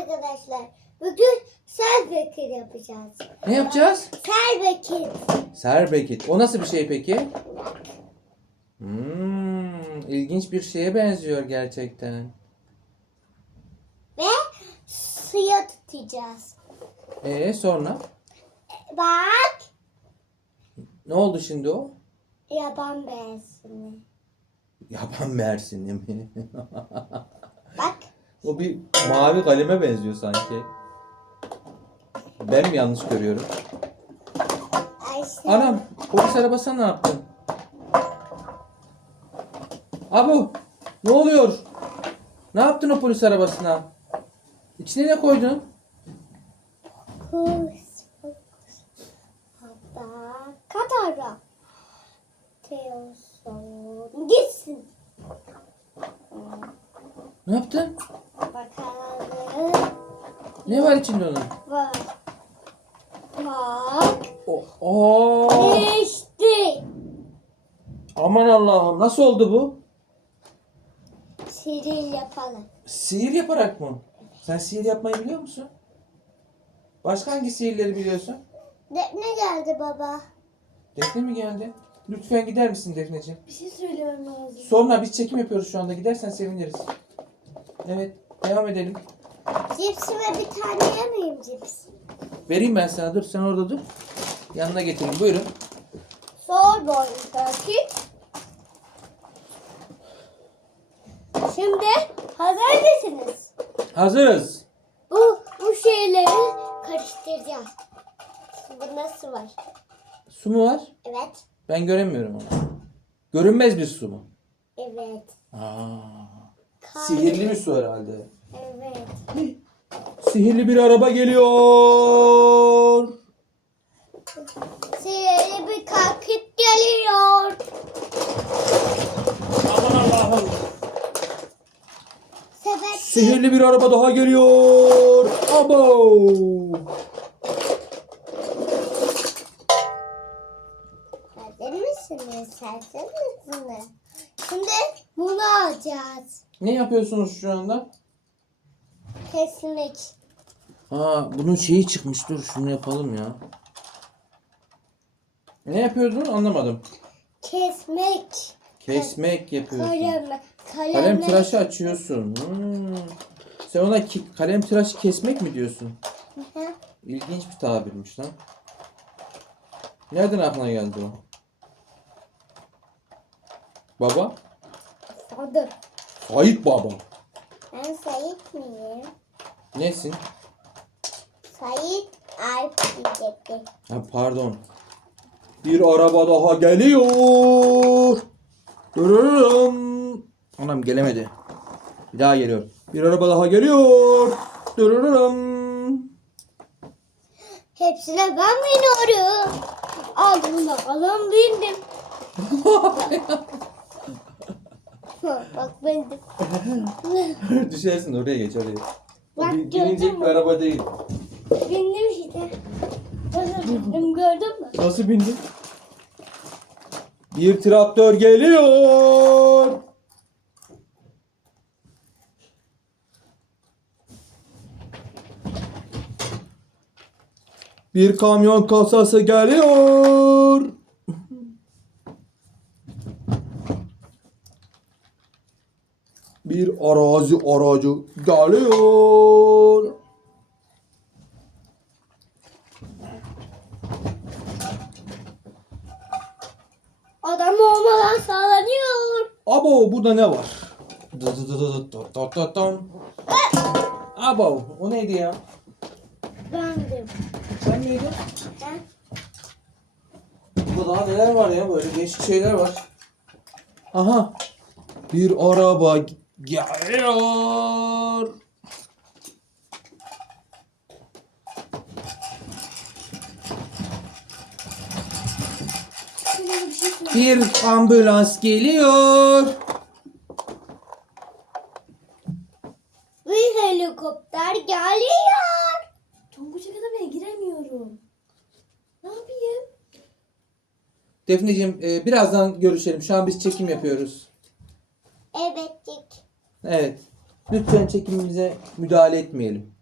arkadaşlar. Bugün Selbekir yapacağız. Ne yapacağız? Selbekir. Serbekit. O nasıl bir şey peki? Hmm, ilginç bir şeye benziyor gerçekten. Ve suya tutacağız. Ee sonra? Bak. Ne oldu şimdi o? Yaban beyazını. Yaban mersini mi? O bir mavi kaleme benziyor sanki. Ben mi yanlış görüyorum? Ayşe. Anam polis arabasına ne yaptın? Abu ne oluyor? Ne yaptın o polis arabasına? İçine ne koydun? Kadara. Teoson. Gitsin. Ne yaptın? Bakalım. Ne var içinde onun? Var. Bak. O- Oo. İşte. Aman Allah'ım nasıl oldu bu? Sihir yapalım. Sihir yaparak mı? Sen sihir yapmayı biliyor musun? Başka hangi sihirleri biliyorsun? Defne geldi baba. Defne mi geldi? Lütfen gider misin Defneciğim? Bir şey söylemem lazım. Sonra biz çekim yapıyoruz şu anda. Gidersen seviniriz. Evet. Devam edelim. Cipsime bir tane yemeyeyim cips. Vereyim ben sana. Dur sen orada dur. Yanına getireyim. Buyurun. Sol boydaki. Şimdi hazır mısınız? Hazırız. Bu, bu şeyleri karıştıracağız. Bu nasıl var? Su mu var? Evet. Ben göremiyorum onu. Görünmez bir su mu? Evet. Aa. Sihirli bir su herhalde. Evet. Sihirli bir araba geliyor. Sihirli bir kalkıp geliyor. Aman Allah'ım. Sepet. Sihirli bir araba daha geliyor. Abo. Hazır mısınız? Hazır mısınız? Şimdi bunu alacağız. Ne yapıyorsunuz şu anda? Kesmek. Ha bunun şeyi çıkmış. Dur şunu yapalım ya. Ne yapıyordun anlamadım. Kesmek. Kesmek yapıyorsun. Kalem. Kalem. Kalem tıraşı açıyorsun. Hmm. Sen ona ki- kalem tıraşı kesmek mi diyorsun? Hı. İlginç bir tabirmiş lan. Nereden aklına geldi o? Baba? Sadır. Sait baba. Ben Sait miyim? Nesin? Sait Alp diyecekti. Ha, pardon. Bir araba daha geliyor. Dırırırım. Anam gelemedi. Bir daha geliyor. Bir araba daha geliyor. Dırırırım. Hepsine ben biniyorum. Aldım bakalım bindim. Bak bindim. Düşersin oraya geç oraya. Bak, bir- gördün binecek mü? bir araba değil. Bindim işte. Nasıl bindim gördün mü? Nasıl bindin? Bir traktör geliyor. Bir kamyon kasası geliyor. Bir arazi aracı geliyor. Adam olmadan sağlanıyor. Abo burada ne var? Abo o neydi ya? Bendim. Sen miydin? Ben Burada daha neler var ya böyle değişik şeyler var. Aha. Bir araba geliyor. bir ambulans geliyor. Bir helikopter geliyor. Tonguç'a kadar ben giremiyorum. Ne yapayım? Defneciğim e, birazdan görüşelim. Şu an biz çekim yapıyoruz. Evet. Evet. Lütfen çekimimize müdahale etmeyelim.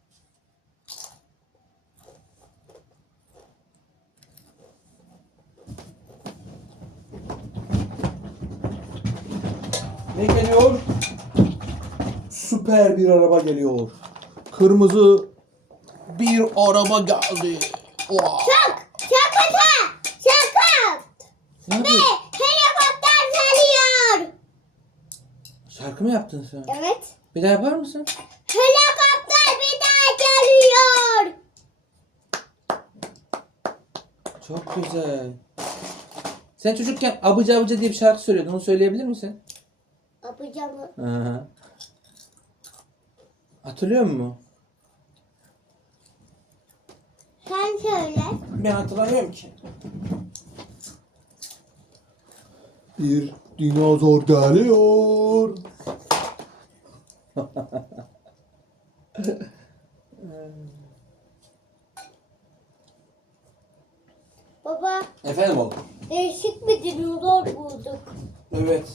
Ne geliyor? Süper bir araba geliyor. Kırmızı bir araba geldi. Wow. Çak! Çakata! Çakat! Ne? ne? Şarkı mı yaptın sen? Evet. Bir daha yapar mısın? Helikopter bir daha geliyor. Çok güzel. Sen çocukken abıca abıca diye bir şarkı söylüyordun. Onu söyleyebilir misin? Yapacağım mı? Hı hı. Hatırlıyor musun? Sen söyle. Ben hatırlamıyorum ki. Bir dinozor geliyor. Baba Efendim oğlum. değişik bir dinozor bulduk. Evet.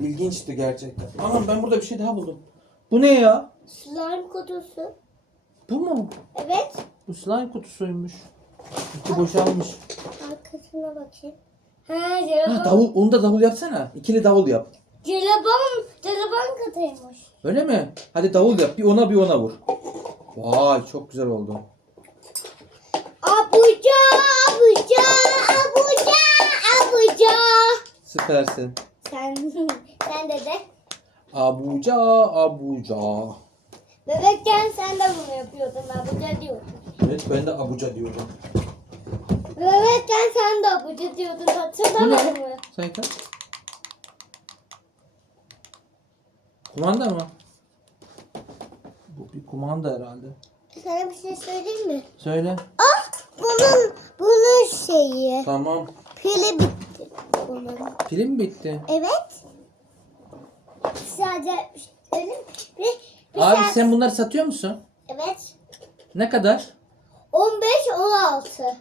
İlginçti gerçekten. Anam ben burada bir şey daha buldum. Bu ne ya? Slime kutusu. Bu mu? Evet. Bu slime kutusuymuş. İçi boşalmış. Arkasına bakayım. Ha Ha, davul, onu da davul yapsana. İkili davul yap. Jelibon. Jelibon katıymış. Öyle mi? Hadi davul yap. Bir ona bir ona vur. Vay çok güzel oldu. Abuca, abuca, abuca, abuca. Süpersin. Sen, sen de de. Abuca abuca. Bebekken sen de bunu yapıyordun abuca diyordun. Evet ben de abuca diyorum. Bebekken sen de abuca diyordun hatırlamadın mı? Sayın Kumanda mı? Bu bir kumanda herhalde. Sana bir şey söyleyeyim mi? Söyle. Ah bunun, bunun şeyi. Tamam. Pili bitti bunun. Film bitti. Evet. Sadece öyle bir, bir Abi saat- sen bunları satıyor musun? Evet. Ne kadar? 15 16.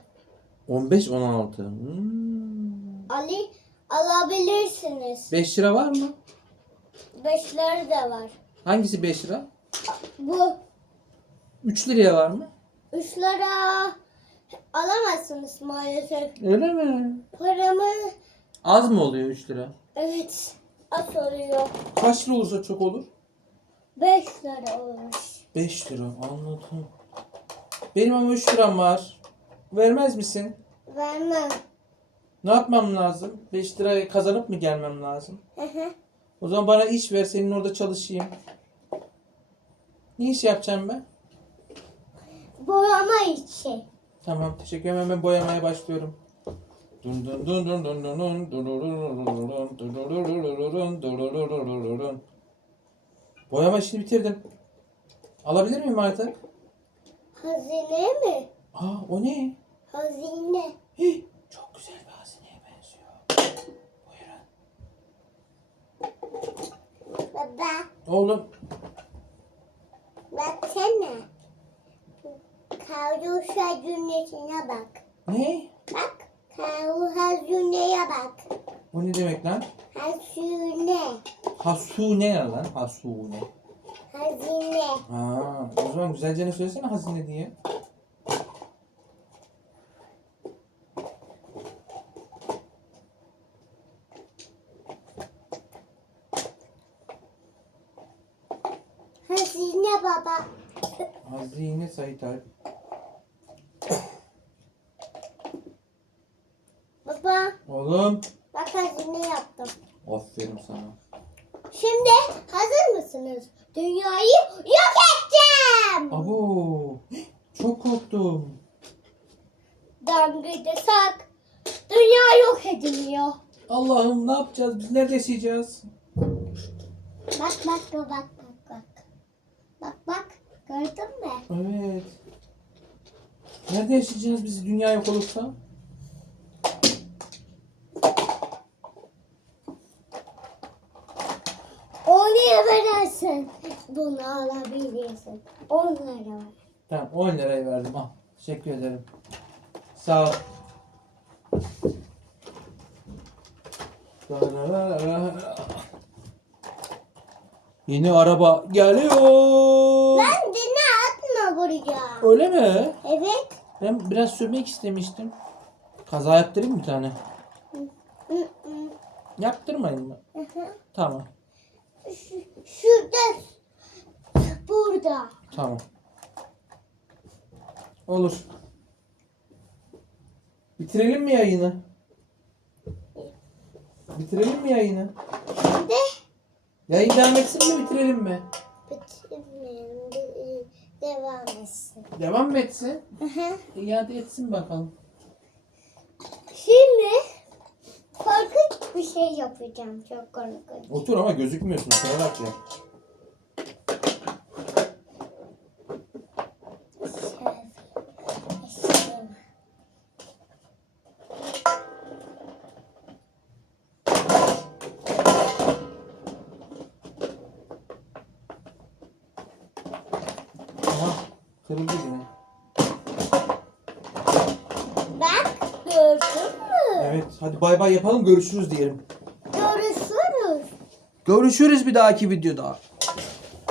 15 16. Hmm. Ali alabilirsiniz. 5 lira var mı? Beşleri de var. Hangisi 5 lira? Bu 3 liraya var mı? üçlere alamazsınız maalesef. Öyle mi? Paramı Az mı oluyor 3 lira? evet az oluyor. Kaç lira olursa çok olur? 5 lira olmuş. 5 lira anladım. Benim ama 3 liram var. Vermez misin? Vermem. Ne yapmam lazım? 5 lirayı kazanıp mı gelmem lazım? Hı hı. O zaman bana iş ver senin orada çalışayım. Ne iş yapacağım ben? Boyama içi. Tamam teşekkür ederim hemen boyamaya başlıyorum. Dun dun dun dun dun dun dun, dun dun dun dun dun dun dun dun. Boyama işini bitirdim. Alabilir miyim artık? Hazine mi? Aa o ne? Hazine. Hih, çok güzel bir hazineye benziyor. Buyurun. Baba Oğlum baksana. Kavrusa cümlesine bak. ne? Bak. Kavrusa cümleye bak. O ne demek lan? Hazine. Hasune ne lan? Hasune. Hazine. Ha, o zaman güzelce ne söylesene hazine diye. Hazine baba. Sait Alp. Baba Oğlum. bak hazine yaptım. Aferin sana. Şimdi hazır mısınız? Dünyayı yok edeceğim. Abo. Çok korktum. Dangıda sak. Dünya yok ediliyor. Allah'ım ne yapacağız? Biz nerede yaşayacağız? Bak bak bak bak bak. Evet. Nerede yaşayacağız biz dünya yok olursa? Onu verirsin. Bunu alabilirsin. Onlara var. Tamam 10 lirayı verdim. Al. Teşekkür ederim. Sağ ol. Yeni araba geliyor. Ben buraya. Öyle mi? Evet. Ben biraz sürmek istemiştim. Kaza yaptırayım mı bir tane? Hı hı. Yaptırmayayım mı? Hı hı. Tamam. Şu- Şurada. Burada. Tamam. Olur. Bitirelim mi yayını? Bitirelim mi yayını? Şimdi Yayın devam etsin mi bitirelim mi? bitirmeyelim. De- Devam etsin. Devam mı etsin? Hı hı. İyi hadi etsin bakalım. Şimdi korkunç bir şey yapacağım. Çok korkunç. Otur ama gözükmüyorsun. Oturarak yap. Şöyle. Şöyle. Aha. Kırıldı yine. Bak gördün mü? Evet. Hadi bay bay yapalım. Görüşürüz diyelim. Görüşürüz. Görüşürüz bir dahaki videoda.